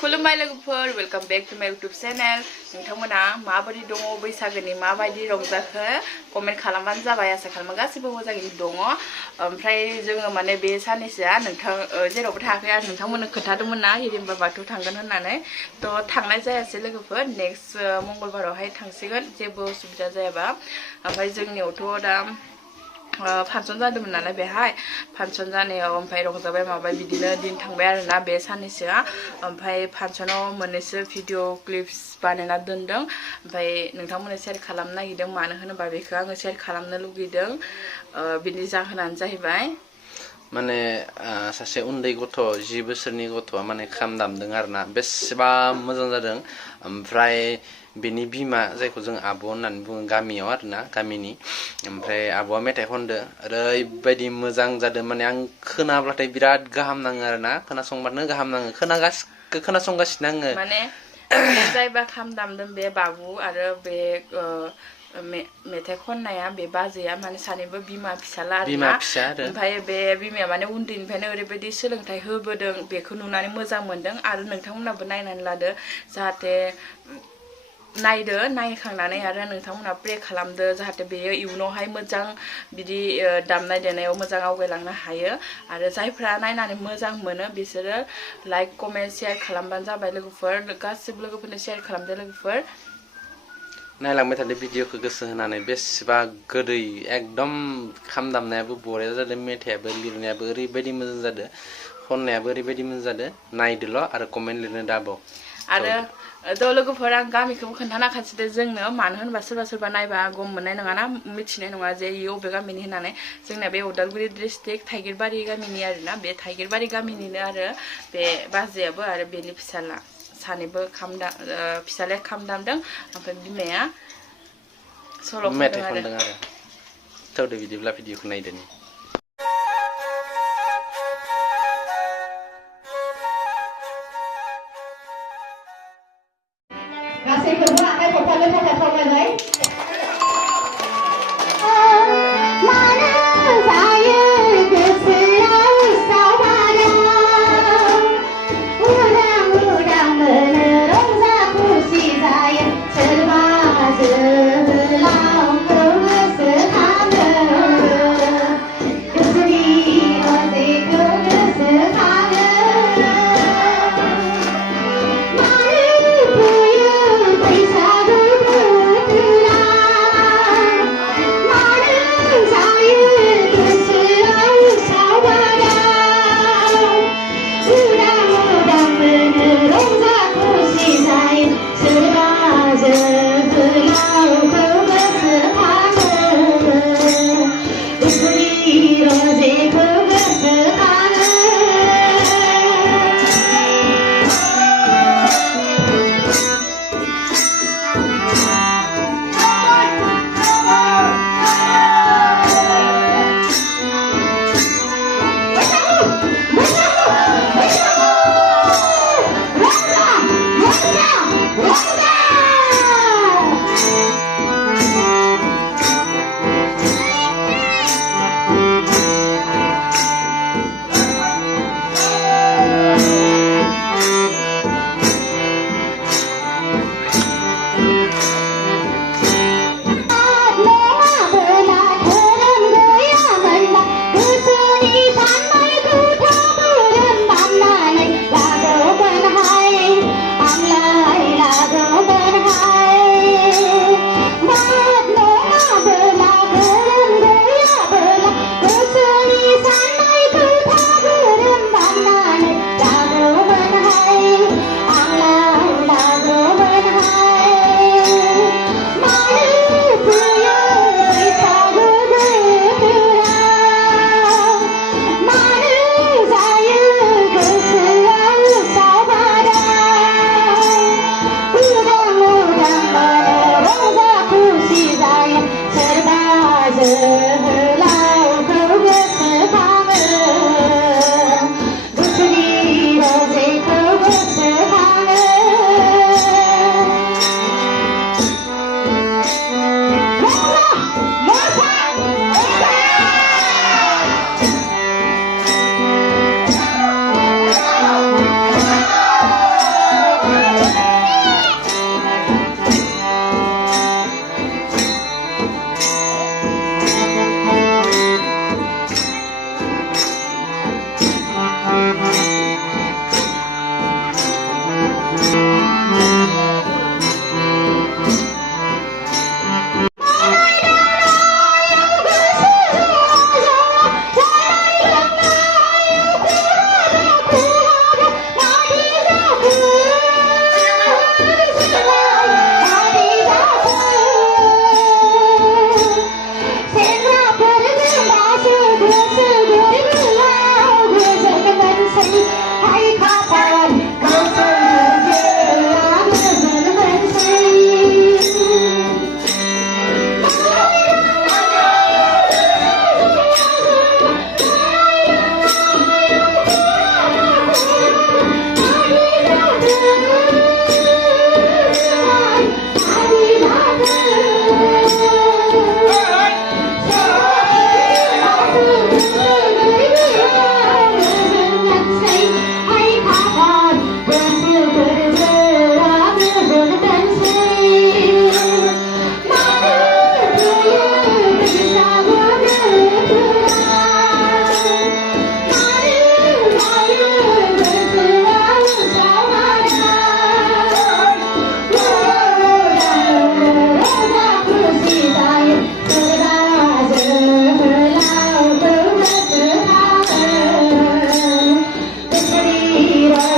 खुलुमबाय लोगोफोर welcome back to my YouTube channel नोंथांमोना माबोरै दङ बैसागोनि माबायदि रंजाखो कमेन्ट खालामबानो जाबाय आसा खालामो गासिबो मोजाङैनो दङ ओमफ्राय जोङो माने बे साननैसोआ नोंथां जेरावबो थायाखै आरो नोंथांमोननो खोन्थादोंमोन ना हिरिम्बा बाथौ थांगोन होननानै थ' थांनाय जायासै लोगोफोर नेक्स्ट मंगलबारावहाय थांसिगोन जेबो उसुबिदा जायाबा ओमफ्राय जोंनियावथ' दा फांसन जादोंमोन नालाय बेहाय फांसन जानायाव ओमफ्राय रंजाबाय माबाय बिदिनो दिन थांबाय आरोना बे साननैसोआ ओमफ्राय फांसनाव मोननैसो भिडिअ क्लिप्स बानायना दोनदों ओमफ्राय नोंथांमोननो शेयार खालामनो नागिरदों मानो होनोबा बेखौ आङो शेयार खालामनो लुगैदों बिनि जाहोनानो जाहैबाय माने सासे उन्दै गथ' 10 बोसोरनि गथ'आ माने खाम दामदों आरोना बेसेबा मोजां जादों ओमफ्राय बेनि बिमा जायखौ जों आब' होननानै बुङो गामियाव आरोना गामिनि ओमफ्राय आब'आ मेथाइ खनदो ओरैबायदि मोजां जादों माने आं खोनाब्लाथाय बिराद गाहाम नाङो आरोना खोनासंबानो गाहाम नाङो खोनासंगासिनो आङो माने जायबा खाम दामदों बे बाबु आरो बे मेथाइ खननाया बे बाजैया माने सानैबो बिमा फिसाला आरोना ओमफ्राय बे बिमाया माने उन्दैनिफ्रायनो ओरैबायदि सोलोंथाइ होबोदों बेखौ नुनानै मोजां मोनदों आरो नोंथांमोनाबो नायनानै लादो जाहाथे नायदो नायखांनानै आरो नोंथांमोना प्रे खालामदो जाहाथे बेयो इयुनावहाय मोजां बिदि दामनाय देनायाव मोजां आवगायलांनो हायो आरो जायफ्रा नायनानै मोजां मोनो बिसोरो लाइक कमेन्ट शेयार खालामबानो जाबाय लोगोफोर गासिबो लोगोफोरनो शेयार खालामदो लोगोफोर नायलांबाय थादो भिडिअखौ गोसो होनानै बेसेबा गोदै एकदम खाम दामनायाबो बरिया जादों मेथाइयाबो लिरनायाबो ओरैबायदि मोजां जादों खननायाबो ओरैबायदि मोजां जादों नायदोल' आरो कमेन्ट लिरनो दाबाव आरो थ' लोगोफोर आं गामिखौबो खोन्थाना खानसिदो जोंनो मानो होनबा सोरबा नायबा गम मोननाय नङाना मिथिनाय नङा जे इयो अबे गामिनि होननानै जोंना बे उदालगुरि डिस्ट्रिक्ट थाइगिरबारि गामिनि आरोना बे थाइगिरबारि गामिनिनो आरो बे बाजैयाबो आरो बेनि फिसाला सानैबो फिसालाया खाम दामदों ओमफ्राय बिमाया सल' मेथाइ खनदों आरो थौदो बिदिब्ला भिडिअखौ नायदोनि गासैखौबो आखाइ खबथानो थाखाय खावलायबाय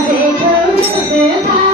जेखौ गोसोखां